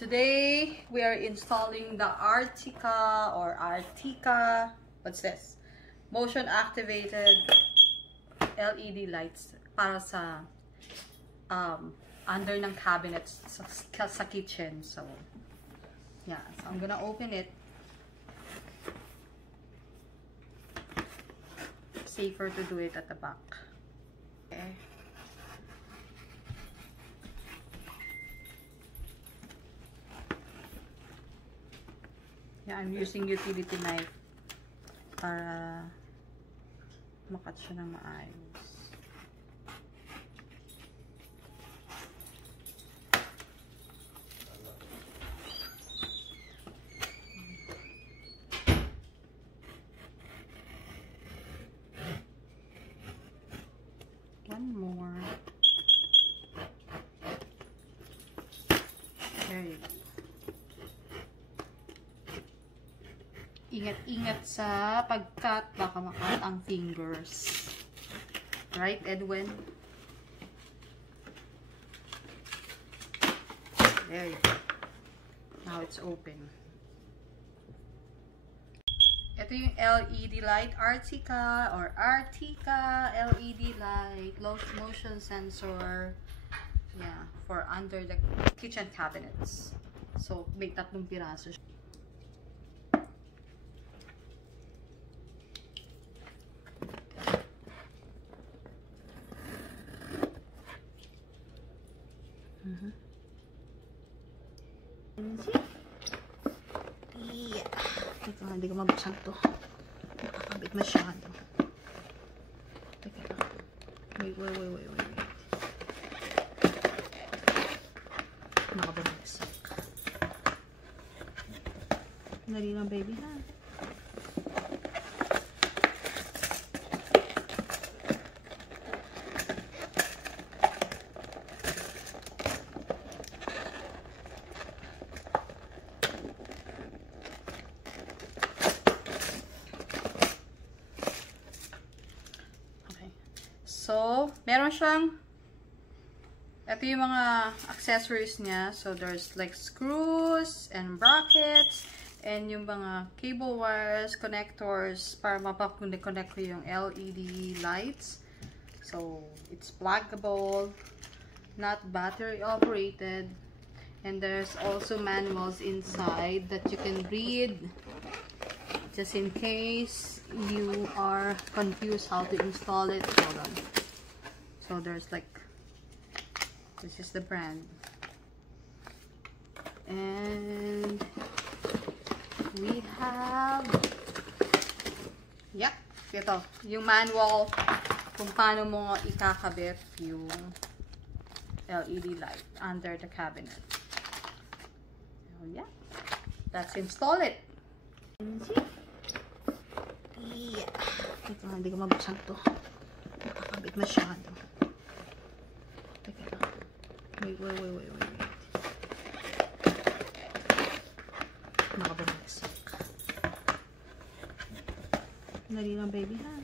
Today we are installing the Artika what's this? Motion activated LED lights para sa under ng cabinets sa kitchen. So yeah, so I'm gonna open it. Safer to do it at the back. Okay. Yeah, I'm using utility knife para makat siya ng maayos. One more. There you go. Ingat-ingat sa pag-cut, baka makat ang fingers. Right, Edwin? There you go. Now it's open. Ito yung LED light, Artika LED light, low motion sensor. Yeah, for under the kitchen cabinets. So, may 3 piraso siya. Yeah. Teka, hindi ko mabuksan to. Nakakabit masyado. Teka lang. Wait. Nakabumagsak. Dali lang, baby, ha? So, meron siyang, ito yung mga accessories niya. So, there's like screws and brackets and yung mga cable wires, connectors para mapapag-connect ko yung LED lights. So, it's pluggable, not battery operated. And there's also manuals inside that you can read just in case you are confused how to install it. Hold on. So there's like, this is the brand, and we have, yeah, ito yung manual kung paano mo ikakabit yung LED light under the cabinet. So yeah, let's install it. Yeah, ito, hindi ko mabuksan to. Nakakabit masyado. Teka lang. Wait. Nakabumagsak. Dali lang, baby, ha?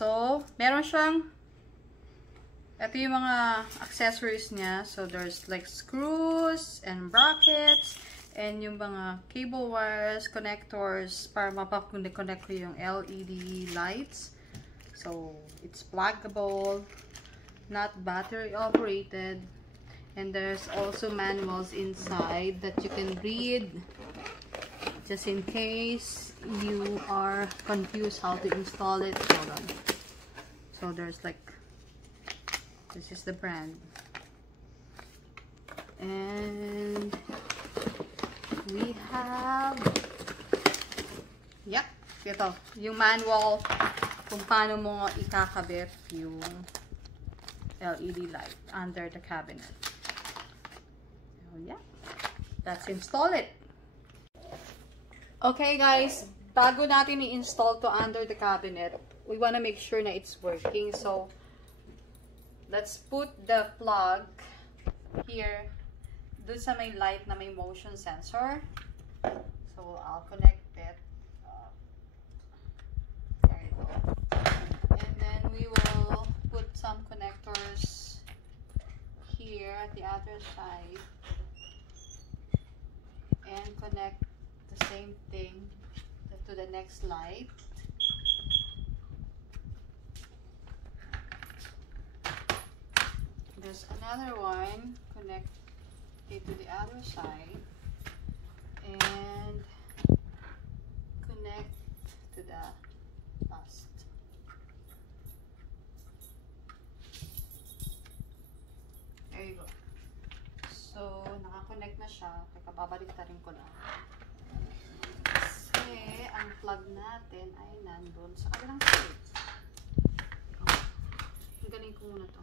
So, meron siyang, ito yung mga accessories niya. So, there's like screws and brackets and yung mga cable wires, connectors para mapapag-connect ko yung LED lights. So, it's pluggable, not battery operated. And there's also manuals inside that you can read just in case you are confused how to install it. Hold on. So there's like, this is the brand, and we have, yeah, ito yung manual kung paano mo ikakabit yung LED light under the cabinet. So yeah, let's install it. Okay guys, bago natin i-install to under the cabinet, we want to make sure na it's working. So, let's put the plug here, dun sa may light na may motion sensor. So, I'll connect it. There you go. And then we will put some connectors here at the other side and connect the same thing to the next light. There's another one, connect it to the other side and connect to the last. There you go. So, nakakonect na siya. Teka, babaliktarin ko lang. Kasi, ang plug natin ay nandun sa kabilang side. Oh, galing ko muna to.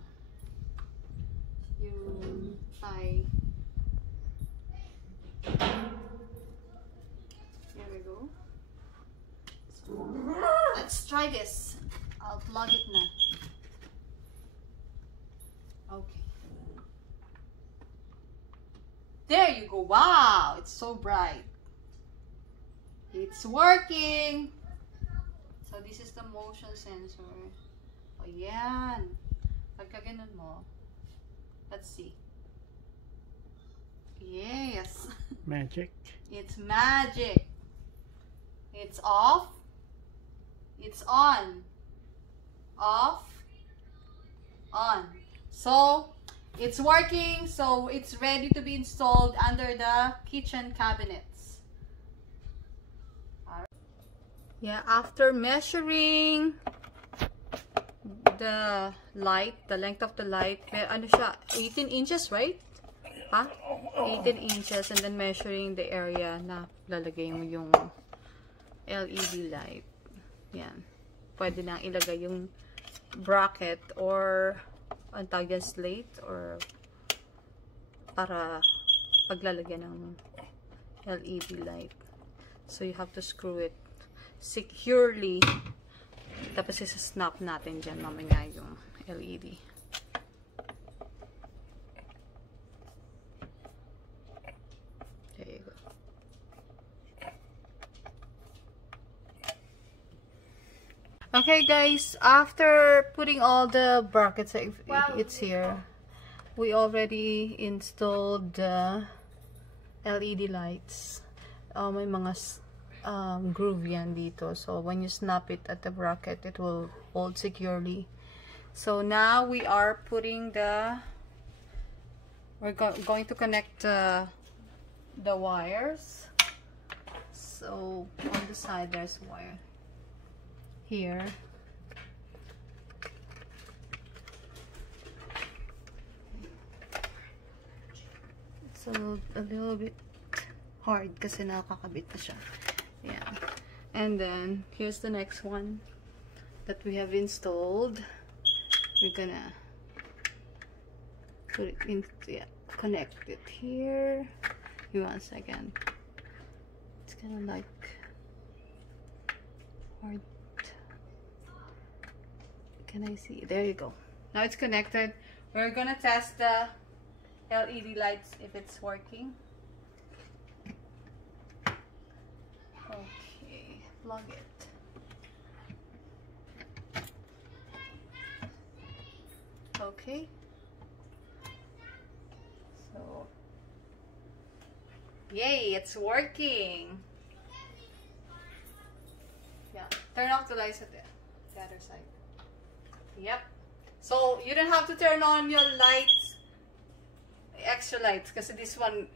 Yung tie. Here we go. So, let's try this. I'll plug it na. Okay. There you go. Wow! It's so bright. It's working. So, this is the motion sensor. O, yan. Pagka ganun mo, let's see. Yes. Magic. It's magic. It's off. It's on. Off. On. So, it's working. So, it's ready to be installed under the kitchen cabinets. Yeah, after measuring the light, the length of the light, ano siya, 18 inches, right? Ha? 18 inches, and then measuring the area na lalagay mo yung LED light. Yan. Pwede na ilagay yung bracket or ang tawag yan, slate, or para paglalagyan ng LED light. So, you have to screw it securely. Tapos, isa-snap natin dyan mamaya yung LED. There you go. Okay, guys. After putting all the brackets, it's here. We already installed the LED lights. May mga groove yan dito. So, when you snap it at the bracket, it will hold securely. So, now we are putting we're going to connect the wires. So, on the side, there's a wire. Here. It's a little bit hard kasi nakakabit na siya. Yeah. And then, here's the next one that we have installed. We're gonna put it in, yeah, connect it here. Give me 1 second. It's kind of like hard. Can I see? There you go. Now it's connected. We're gonna test the LED lights if it's working. Okay, plug it. Okay. So, yay, it's working. Yeah, turn off the lights at the other side. Yep. So, you don't have to turn on your lights, extra lights, because this one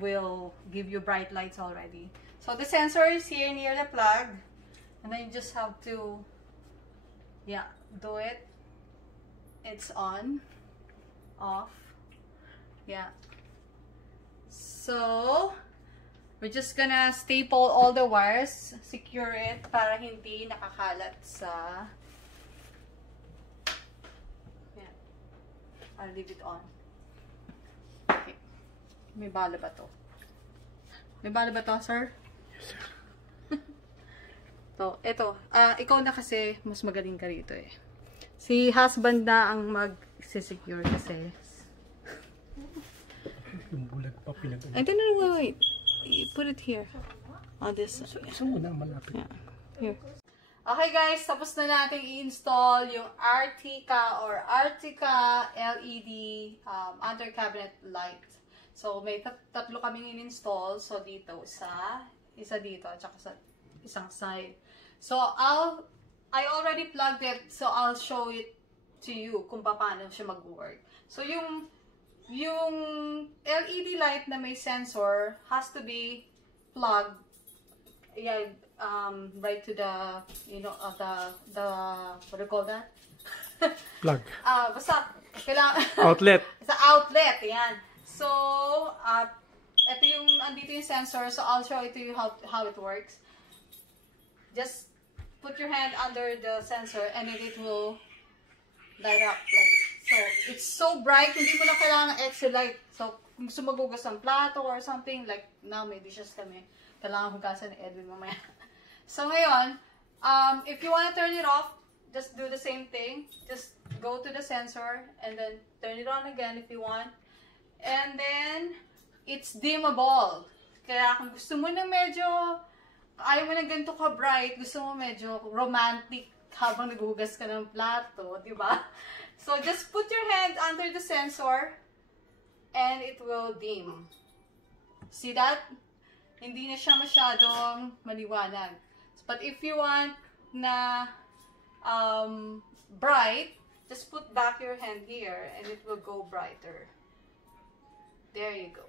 will give you bright lights already. So, the sensor is here near the plug. And then you just have to, yeah, do it. It's on, off, yeah. So, we're just gonna staple all the wires, secure it para hindi nakakalat sa, yeah. I'll leave it on. Okay. May bala ba to? May bala ba to, sir? Yes, sir. So, ito. Ikaw na kasi mas magaling ka rito eh. Si husband na ang mag-secure kasi. Yung bulag pa pinag- I don't know, wait. You put it here. On this. So muna malapit. Yeah. Here. Okay guys, tapos na natin i-install yung Artika or Artika LED under cabinet light. So may tatlo kaming in-install. So dito isa dito, at saka sa isang side. So I already plugged it, so I'll show it to you kung paano siya mag-work. So yung LED light na may sensor has to be plugged, yeah, right to the, you know, the what do you call that? Plug. Basta kailangan Outlet. sa outlet, yan. So ito yung andito yung sensor, so I'll show it to you how it works. Just put your hand under the sensor and then it will light up like so. It's so bright, hindi mo na kailangan extra light. So, kung gusto magugas ng plato or something, like now may dishes kami, kailangan hugasan ni Edwin mamaya. So, ngayon, if you want to turn it off, just do the same thing. Just go to the sensor and then turn it on again if you want. And then, it's dimmable. Kaya kung gusto mo na medyo, ayaw mo na ganito ka-bright, gusto mo medyo romantic habang naghugas ka ng plato, di ba? So, just put your hand under the sensor and it will dim. See that? Hindi na siya masyadong maliwanag. But if you want na bright, just put back your hand here and it will go brighter. There you go.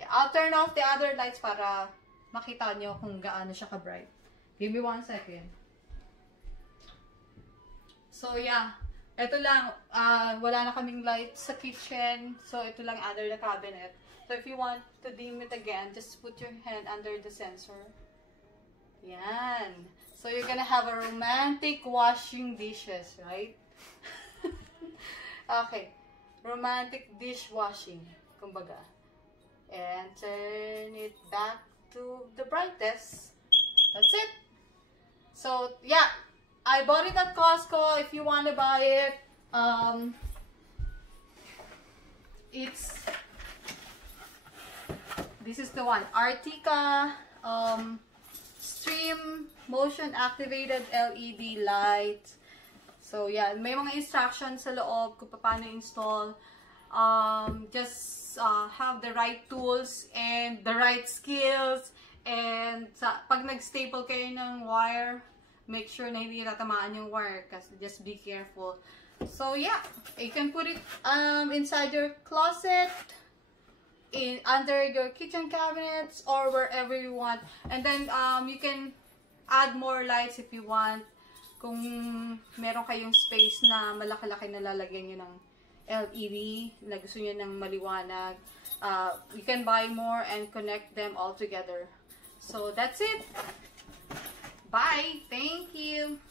Yeah, I'll turn off the other lights para makita nyo kung gaano siya ka-bright. Give me 1 second. So, yeah. Ito lang. Wala na kaming lights sa kitchen. So, ito lang under the cabinet. So, if you want to dim it again, just put your hand under the sensor. Yan. So, you're gonna have a romantic washing dishes, right? Okay. Romantic dishwashing. Kumbaga. And turn it back to the brightest. That's it. So, yeah. I bought it at Costco. If you want to buy it, this is the one. Artika Stream Motion Activated LED Light. So, yeah. May mga instructions sa loob kung paano install. Just have the right tools and the right skills. And pag nag-staple kayo ng wire, make sure na hindi tatamaan yung wire kasi just be careful. So yeah, you can put it inside your closet, under your kitchen cabinets, or wherever you want. And then you can add more lights if you want. Kung meron kayong space na malaki-laki na lalagyan nyo ng LED, na gusto nyo ng maliwanag, you can buy more and connect them all together. So that's it. Bye. Thank you.